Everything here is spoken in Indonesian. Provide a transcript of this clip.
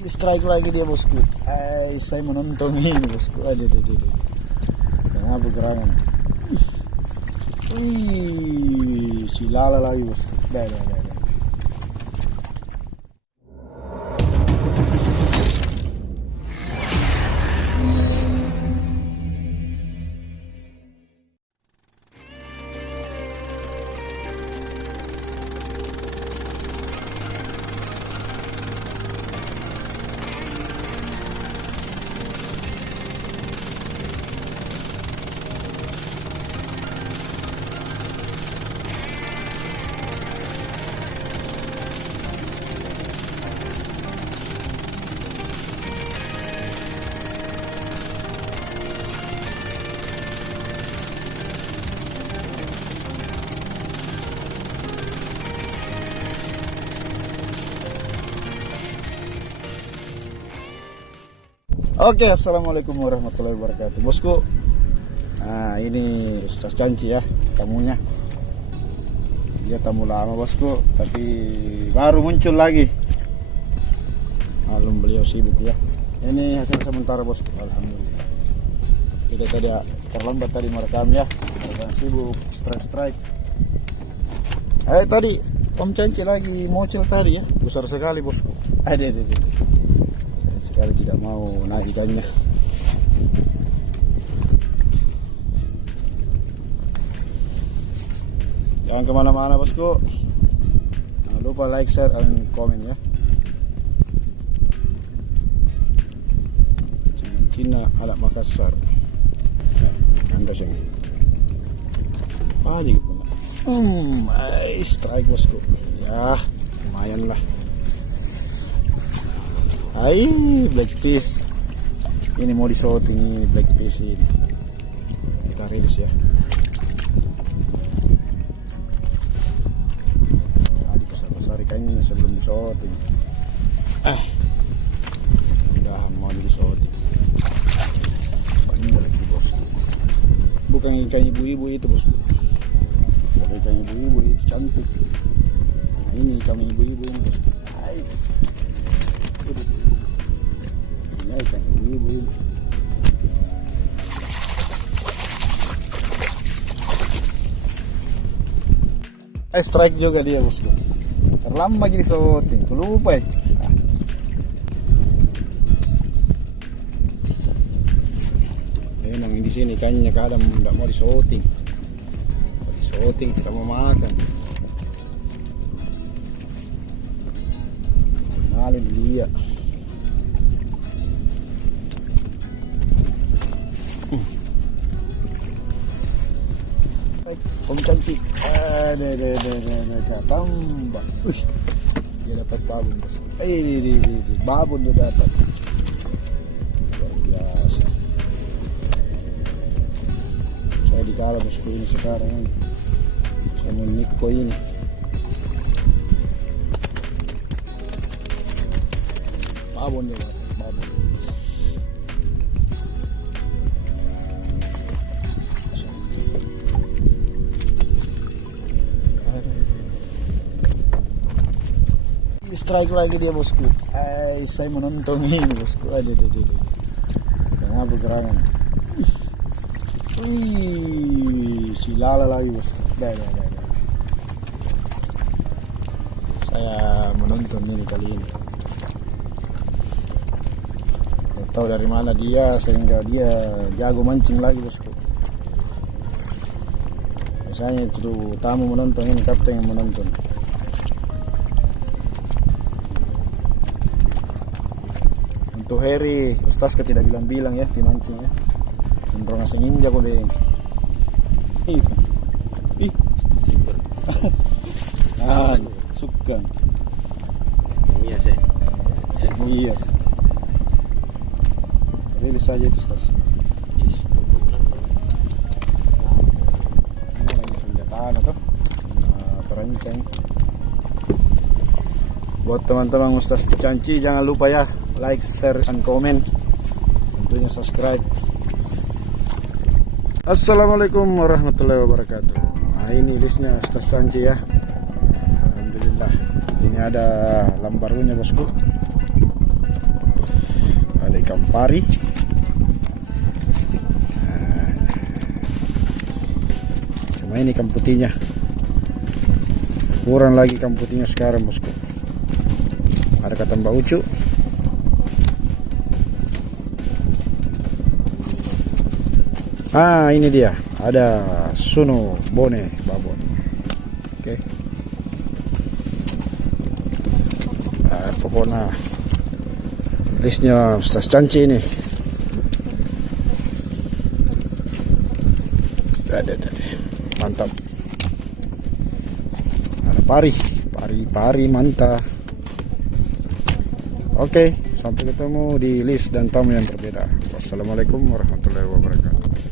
Strike lagi dia bosku. Saya menonton ini bosku. Aduh. Tengah bergerangan. Wih, si Lala lagi bosku. Dah. Oke, assalamualaikum warahmatullahi wabarakatuh, bosku. Nah, ini Ustaz Canci ya, tamunya. Dia tamu lama bosku, tapi baru muncul lagi. Malum beliau sibuk ya. Ini hasil sementara bosku, alhamdulillah. Kita tadi terlambat tadi merekam ya, karena sibuk strike. Tadi Om Canci lagi mocel tadi ya, besar sekali bosku. Ada. Sekali tidak mau naik ikannya. Jangan kemana-mana bosku. Jangan lupa like, share, dan komen ya. Cina ala Makassar. Angga sih. Aja gitu. Strike bosku. Ya, lumayan lah. Black fish. Ini mau disorting ini black fish ini. Kita rilis ya. Tadi pasar ikannya sebelum disorting. Udah mau disorting. Banyak lagi bosku. Bukan ikan ibu-ibu itu bosku. Bukan ikan ibu-ibu itu cantik. Nah, ini ikan ibu-ibu ini bosku. Ikan ibu-ibu. Strike juga dia bosku. Terlambat jadi shooting. Lupa ya. Memang di sini ikannya kadang tidak mau di-shooting. Di-shooting tidak mau makan. Malin dia. Om Canci, tambah. Dia dapat babon. Babon dia dapat. Luar biasa. Saya dikala bosku ini sekarang. Sama Niko ini. Babon dia dapat. Babon. Strike lagi dia bosku. Saya menonton ini bosku. Aduh. Tengah bergerangan. Wih, si Lala lagi bosku. Dah. Saya menonton ini kali ini. Saya tahu dari mana dia sehingga dia jago mancing lagi bosku. Biasanya itu tamu menonton, ini kapten yang menonton. Untuk Heri, Ustaz tidak bilang-bilang ya di mancing ya. Mendorong asing jago deh. Suka. Yes. Rilis saja itu Ustaz. Senjataan atau perancang. Buat teman-teman Ustaz Canci, jangan lupa ya like, share, dan komen. Tentunya subscribe. Assalamualaikum warahmatullahi wabarakatuh. Nah, ini listnya Ustaz Canci ya. Alhamdulillah. Ini ada lambarunya bosku. ikan pari. Nah, cuma ini ikan putihnya, kurang lagi ikan putihnya sekarang bosku. Ada kata Mbak Ucu. Ah, ini dia, ada Suno Bone babon. Oke. Nah, pokoknya listnya Ustaz Canci ini. Ada. Mantap. Ada pari mantap. Oke, sampai ketemu di list dan tamu yang berbeda. Wassalamualaikum warahmatullahi wabarakatuh.